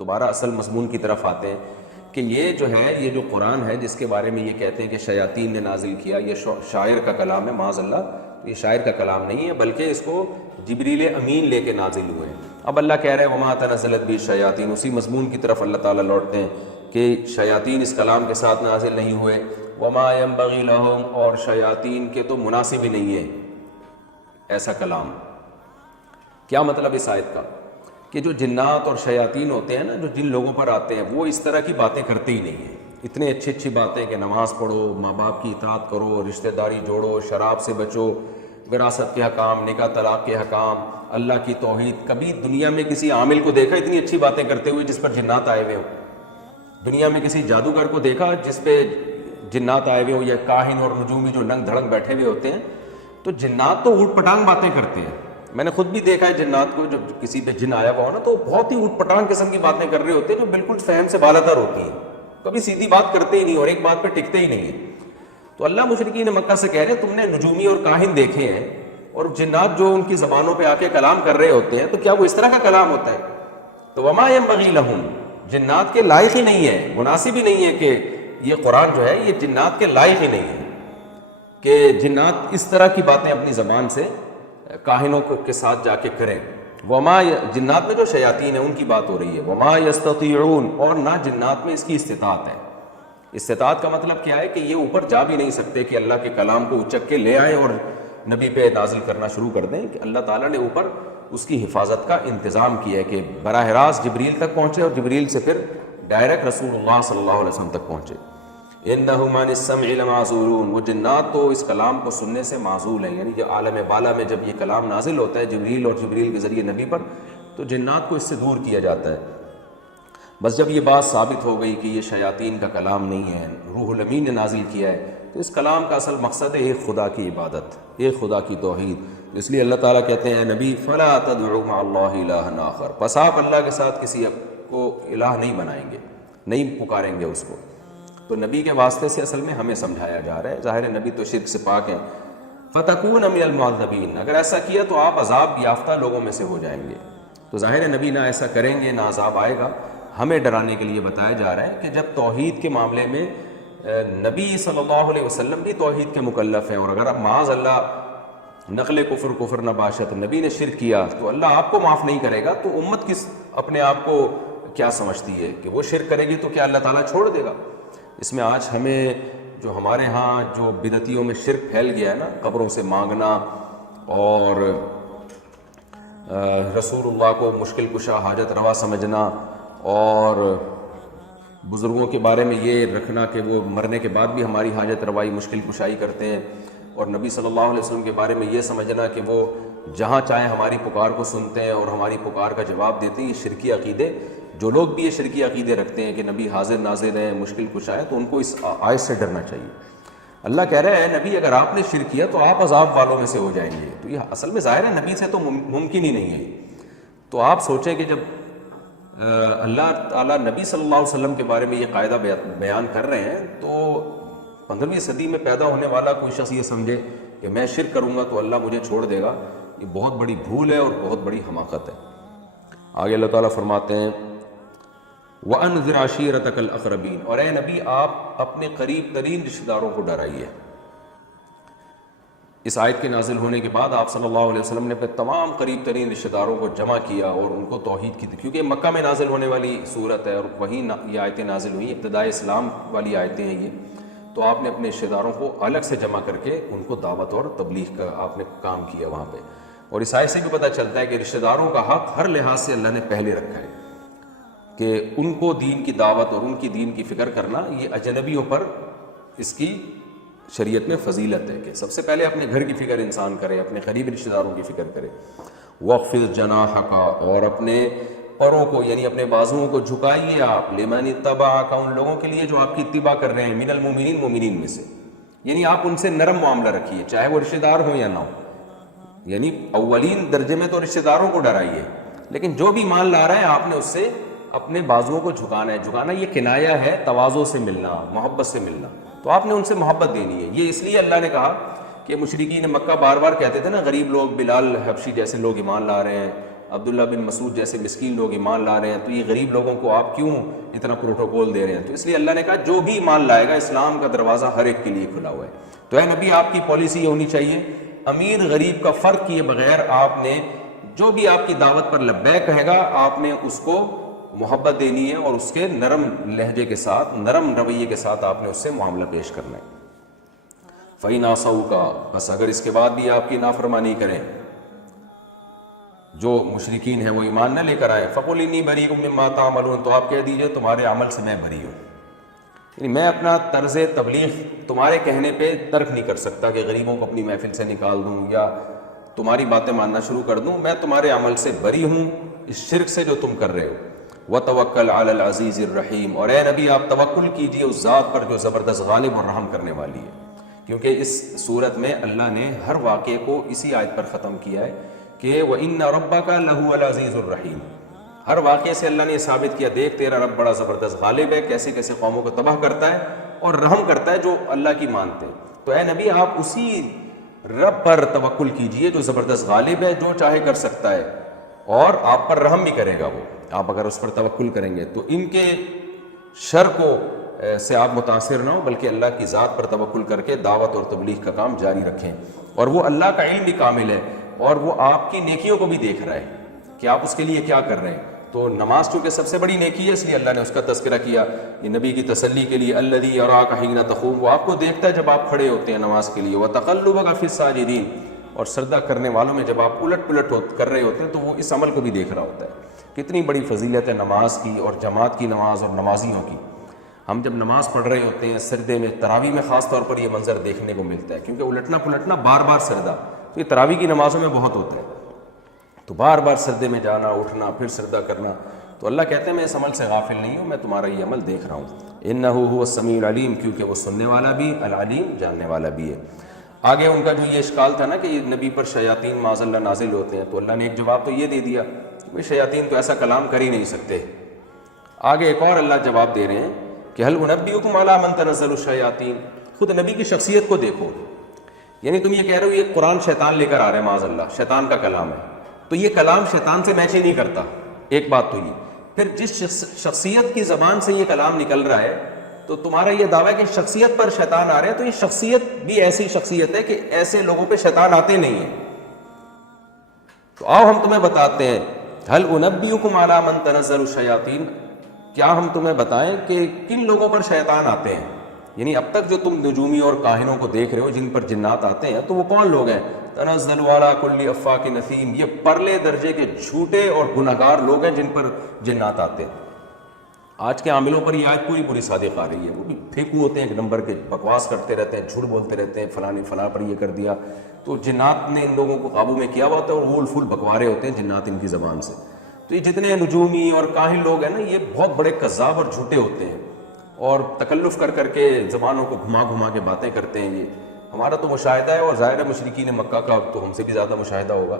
دوبارہ اصل مضمون کی طرف آتے ہیں کہ یہ جو ہے، یہ جو قرآن ہے جس کے بارے میں یہ کہتے ہیں کہ شیاطین نے نازل کیا، یہ شاعر کا کلام ہے، معاذ اللہ، یہ شاعر کا کلام نہیں ہے بلکہ اس کو جبریل امین لے کے نازل ہوئے ہیں۔ اب اللہ کہہ رہے ہیں وما تنزلت به الشیاطین، اسی مضمون کی طرف اللہ تعالیٰ لوٹتے ہیں کہ شیاطین اس کلام کے ساتھ نازل نہیں ہوئے، وما ينبغی لہم، اور شیاطین کے تو مناسب ہی نہیں ہے ایسا کلام۔ کیا مطلب اس آیت کا؟ کہ جو جنات اور شیاطین ہوتے ہیں نا، جو جن لوگوں پر آتے ہیں، وہ اس طرح کی باتیں کرتے ہی نہیں ہیں۔ اتنے اچھی اچھی باتیں کہ نماز پڑھو، ماں باپ کی اطاعت کرو، رشتہ داری جوڑو، شراب سے بچو، وراثت کے حکام، نکاح طلاق کے حکام، اللہ کی توحید۔ کبھی دنیا میں کسی عامل کو دیکھا اتنی اچھی باتیں کرتے ہوئے جس پر جنات آئے ہوئے ہوں؟ دنیا میں کسی جادوگر کو دیکھا جس پہ جنات آئے ہوئے ہوں، یا کاہن اور نجومی جو ننگ دھڑنگ بیٹھے ہوئے ہوتے ہیں؟ تو جنات تو اوٹ پٹانگ باتیں کرتے ہیں۔ میں نے خود بھی دیکھا ہے جنات کو، جب کسی پہ جن آیا ہوا ہو نا تو بہت ہی اوٹ پٹانگ قسم کی باتیں کر رہے ہوتے ہیں جو بالکل فہم سے بالاتر ہوتی ہیں، کبھی سیدھی بات کرتے ہی نہیں اور ایک بات پہ ٹکتے ہی نہیں ہیں۔ تو اللہ مشرکین مکہ سے کہہ رہے ہیں تم نے نجومی اور کاہن دیکھے ہیں، اور جنات جو ان کی زبانوں پہ آ کے کلام کر رہے ہوتے ہیں، تو کیا وہ اس طرح کا کلام ہوتا ہے؟ تو وما ينبغی لہم، جنات کے لائق ہی نہیں ہے، مناسب ہی نہیں ہے کہ یہ قرآن جو ہے یہ جنات کے لائق ہی نہیں ہے کہ جنات اس طرح کی باتیں اپنی زبان سے کاہنوں کے ساتھ جا کے کریں۔ وما، جنات میں جو شیاطین ہیں ان کی بات ہو رہی ہے، وما یستطیعون، اور نہ جنات میں اس کی استطاعت ہے۔ استطاعت کا مطلب کیا ہے کہ یہ اوپر جا بھی نہیں سکتے کہ اللہ کے کلام کو اچک کے لے آئیں اور نبی پہ نازل کرنا شروع کر دیں، کہ اللہ تعالیٰ نے اوپر اس کی حفاظت کا انتظام کیا ہے کہ براہ راست جبریل تک پہنچے اور جبریل سے پھر ڈائریکٹ رسول اللہ صلی اللہ علیہ وسلم تک پہنچے۔ انہم عن السمع لمعزولون، وہ جنات تو اس کلام کو سننے سے معزول ہیں، یعنی جو عالم بالا میں جب یہ کلام نازل ہوتا ہے جبریل اور جبریل کے ذریعے نبی پر، تو جنات کو اس سے دور کیا جاتا ہے۔ بس جب یہ بات ثابت ہو گئی کہ یہ شیاطین کا کلام نہیں ہے، روح الامین نے نازل کیا ہے، تو اس کلام کا اصل مقصد ہے ایک خدا کی عبادت، ایک خدا کی توحید۔ اس لیے اللہ تعالیٰ کہتے ہیں اے نبی فلا تدعوا مع اللہ الہا آخر، پس آپ اللہ کے ساتھ کسی کو الہ نہیں بنائیں گے، نہیں پکاریں گے اس کو۔ تو نبی کے واسطے سے اصل میں ہمیں سمجھایا جا رہا ہے، ظاہر ہے نبی تو شرک سے پاک ہیں۔ فتکون من المعذبین، اگر ایسا کیا تو آپ عذاب یافتہ لوگوں میں سے ہو جائیں گے۔ تو ظاہر ہے نبی نہ ایسا کریں گے نہ عذاب آئے گا، ہمیں ڈرانے کے لیے بتایا جا رہا ہے کہ جب توحید کے معاملے میں نبی صلی اللہ علیہ وسلم بھی توحید کے مکلف ہیں، اور اگر آپ معاذ اللہ نقل کفر نباشت نبی نے شرک کیا تو اللہ آپ کو معاف نہیں کرے گا، تو امت کس اپنے آپ کو کیا سمجھتی ہے کہ وہ شرک کرے گی تو کیا اللہ تعالیٰ چھوڑ دے گا؟ اس میں آج ہمیں جو ہمارے ہاں جو بدعتیوں میں شرک پھیل گیا ہے نا، قبروں سے مانگنا اور رسول اللہ کو مشکل کشا حاجت روا سمجھنا، اور بزرگوں کے بارے میں یہ رکھنا کہ وہ مرنے کے بعد بھی ہماری حاجت روائی مشکل کشائی کرتے ہیں، اور نبی صلی اللہ علیہ وسلم کے بارے میں یہ سمجھنا کہ وہ جہاں چاہیں ہماری پکار کو سنتے ہیں اور ہماری پکار کا جواب دیتے ہیں۔ یہ شرکی عقیدے، جو لوگ بھی یہ شرکی عقیدے رکھتے ہیں کہ نبی حاضر ناظر ہیں، مشکل کشا ہے، تو ان کو اس آیت سے ڈرنا چاہیے۔ اللہ کہہ رہے ہیں نبی اگر آپ نے شرک کیا تو آپ عذاب والوں میں سے ہو جائیں گے۔ تو یہ اصل میں ظاہر ہے نبی سے تو ممکن ہی نہیں ہے۔ تو آپ سوچیں کہ جب اللہ تعالیٰ نبی صلی اللہ علیہ وسلم کے بارے میں یہ قاعدہ بیان کر رہے ہیں، تو 15ویں صدی میں پیدا ہونے والا کوئی شخص یہ سمجھے کہ میں شرک کروں گا تو اللہ مجھے چھوڑ دے گا، یہ بہت بڑی بھول ہے اور بہت بڑی حماقت ہے۔ آگے اللہ تعالیٰ فرماتے ہیں وَأَنذِرْ عَشِيرَتَكَ الْأَقْرَبِينَ، اور اے نبی آپ اپنے قریب ترین رشتہ داروں کو ڈرائیے۔ اس آیت کے نازل ہونے کے بعد آپ صلی اللہ علیہ وسلم نے اپنے تمام قریب ترین رشتہ داروں کو جمع کیا اور ان کو توحید کی، کیونکہ مکہ میں نازل ہونے والی صورت ہے اور وہیں یہ آیتیں نازل ہوئی، ابتدائے اسلام والی آیتیں ہیں یہ۔ تو آپ نے اپنے رشتہ داروں کو الگ سے جمع کر کے ان کو دعوت اور تبلیغ کا آپ نے کام کیا وہاں پہ۔ اور اس آیت سے بھی پتہ چلتا ہے کہ رشتہ داروں کا حق ہر لحاظ سے اللہ نے پہلے رکھا ہے، کہ ان کو دین کی دعوت اور ان کی دین کی فکر کرنا یہ اجنبیوں پر اس کی شریعت میں فضیلت ہے کہ سب سے پہلے اپنے گھر کی فکر انسان کرے، اپنے قریب رشتہ داروں کی فکر کرے۔ وَاخْفِضْ جَنَاحَكَ، اور اپنے پروں کو یعنی اپنے بازوؤں کو جھکائیے آپ، لِمَنِ اتَّبَعَكَ، ان لوگوں کے لیے جو آپ کی اتباع کر رہے ہیں، مِنَ الْمُؤْمِنِينَ، مومنین میں سے، یعنی آپ ان سے نرم معاملہ رکھیے چاہے وہ رشتہ دار ہوں یا نہ ہو۔ یعنی اولین درجے میں تو رشتہ داروں کو ڈرائیے، لیکن جو بھی مان لا رہا ہے آپ نے اس سے اپنے بازوؤں کو جھکانا ہے۔ جھکانا یہ کنایہ ہے تواضع سے ملنا، محبت سے ملنا، تو آپ نے ان سے محبت دینی ہے۔ یہ اس لیے اللہ نے کہا کہ مشرکین مکہ بار بار کہتے تھے نا، غریب لوگ، بلال حبشی جیسے لوگ ایمان لا رہے ہیں، عبداللہ بن مسعود جیسے مسکین لوگ ایمان لا رہے ہیں، تو یہ غریب لوگوں کو آپ کیوں اتنا پروٹوکول دے رہے ہیں؟ تو اس لیے اللہ نے کہا جو بھی ایمان لائے گا اسلام کا دروازہ ہر ایک کے لیے کھلا ہوا ہے۔ تو اے نبی آپ کی پالیسی یہ ہونی چاہیے، امیر غریب کا فرق کیے بغیر آپ نے جو بھی آپ کی دعوت پر لبیک کہے گا آپ نے اس کو محبت دینی ہے اور اس کے نرم لہجے کے ساتھ، نرم رویے کے ساتھ آپ نے اس سے معاملہ پیش کرنا ہے۔ فَإِنْ عَصَوْكَ، بس اگر اس کے بعد بھی آپ کی نافرمانی کریں، جو مشرکین ہیں وہ ایمان نہ لے کر آئے، فَقُلْ إِنِّي بَرِيءٌ مِّمَّا تَعْمَلُونَ، تو آپ کہہ دیجئے تمہارے عمل سے میں بری ہوں، یعنی میں اپنا طرز تبلیغ تمہارے کہنے پہ ترک نہیں کر سکتا کہ غریبوں کو اپنی محفل سے نکال دوں یا تمہاری باتیں ماننا شروع کر دوں، میں تمہارے عمل سے بری ہوں، اس شرک سے جو تم کر رہے ہو۔ وَتَوَكَّلْ عَلَى الْعَزِيزِ الرَّحِيمِ، اور اے نبی آپ توکل کیجئے اس ذات پر جو زبردست غالب اور رحم کرنے والی ہے، کیونکہ اس صورت میں اللہ نے ہر واقعے کو اسی آیت پر ختم کیا ہے کہ وَإِنَّ رَبَّكَ لَهُوَ الْعَزِيزُ الرَّحِيمُ۔ ہر واقعے سے اللہ نے یہ ثابت کیا، دیکھ تیرا رب بڑا زبردست غالب ہے، کیسے کیسے قوموں کو تباہ کرتا ہے اور رحم کرتا ہے جو اللہ کی مانتے ہیں۔ تو اے نبی آپ اسی رب پر توکل کیجئے جو زبردست غالب ہے، جو چاہے کر سکتا ہے اور آپ پر رحم بھی کرے گا وہ، آپ اگر اس پر توکل کریں گے تو ان کے شر کو سے آپ متاثر نہ ہو، بلکہ اللہ کی ذات پر توکل کر کے دعوت اور تبلیغ کا کام جاری رکھیں۔ اور وہ اللہ کا علم بھی کامل ہے اور وہ آپ کی نیکیوں کو بھی دیکھ رہا ہے کہ آپ اس کے لیے کیا کر رہے ہیں۔ تو نماز چونکہ سب سے بڑی نیکی ہے اس لیے اللہ نے اس کا تذکرہ کیا، یہ نبی کی تسلی کے لیے، الذی یراک حین تقوم، وہ آپ کو دیکھتا ہے جب آپ کھڑے ہوتے ہیں نماز کے لیے، وتقلبک فی الساجدین، اور سجدہ کرنے والوں میں جب آپ الٹ پلٹ کر رہے ہوتے ہیں تو وہ اس عمل کو بھی دیکھ رہا ہوتا ہے۔ کتنی بڑی فضیلت ہے نماز کی اور جماعت کی نماز اور نمازیوں کی۔ ہم جب نماز پڑھ رہے ہوتے ہیں سجدے میں، تراویح میں خاص طور پر یہ منظر دیکھنے کو ملتا ہے، کیونکہ الٹنا پلٹنا بار بار سجدہ، تو یہ تراویح کی نمازوں میں بہت ہوتا ہے، تو بار بار سجدے میں جانا اٹھنا پھر سجدہ کرنا، تو اللہ کہتے ہیں میں اس عمل سے غافل نہیں ہوں، میں تمہارا یہ عمل دیکھ رہا ہوں۔ انہ هو السمیع العلیم، کیونکہ وہ سننے والا بھی، العلیم جاننے والا بھی ہے۔ آگے ان کا جو یہ اشکال تھا نا کہ یہ نبی پر شیاطین معاذ اللہ نازل ہوتے ہیں، تو اللہ نے ایک جواب تو یہ دے دیا کہ شیاطین تو ایسا کلام کر ہی نہیں سکتے۔ آگے ایک اور اللہ جواب دے رہے ہیں کہ هل انبئکم علی من تنزل الشیاطین، خود نبی کی شخصیت کو دیکھو، یعنی تم یہ کہہ رہے ہو یہ قرآن شیطان لے کر آ رہے ہیں، معاذ اللہ شیطان کا کلام ہے، تو یہ کلام شیطان سے میچ ہی نہیں کرتا، ایک بات تو یہ، پھر جس شخصیت کی زبان سے یہ کلام نکل رہا ہے تو تمہارا یہ دعویٰ ہے کہ شخصیت پر شیطان آ رہے ہیں، تو یہ شخصیت بھی ایسی شخصیت ہے کہ ایسے لوگوں پہ شیطان آتے نہیں ہیں۔ تو آؤ ہم تمہیں بتاتے ہیں، هل انبئکم علی من تنزل الشیاطین، کیا ہم تمہیں بتائیں کہ کن لوگوں پر شیطان آتے ہیں؟ یعنی اب تک جو تم نجومی اور کاہنوں کو دیکھ رہے ہو جن پر جنات آتے ہیں، تو وہ کون لوگ ہیں؟ تنزل علی کل افاک نثیم، یہ پرلے درجے کے جھوٹے اور گنہگار لوگ ہیں جن پر جنات آتے ہیں۔ آج کے عاملوں پر یہ آیت پوری صادق آ رہی ہے، وہ بھی پھینکو ہوتے ہیں ایک نمبر کے، بکواس کرتے رہتے ہیں، جھوٹ بولتے رہتے ہیں، فلاں نے فلاں پر یہ کر دیا، تو جنات نے ان لوگوں کو قابو میں کیا ہوا ہوتا ہے اور وول فول بکوارے ہوتے ہیں جنات ان کی زبان سے۔ تو یہ جتنے نجومی اور کاہن لوگ ہیں نا، یہ بہت بڑے کذاب اور جھوٹے ہوتے ہیں اور تکلف کر کر کے زبانوں کو گھما گھما کے باتیں کرتے ہیں۔ یہ ہمارا تو مشاہدہ ہے، اور ظاہر ہے مشرکین مکہ کا تو ہم سے بھی زیادہ مشاہدہ ہوگا۔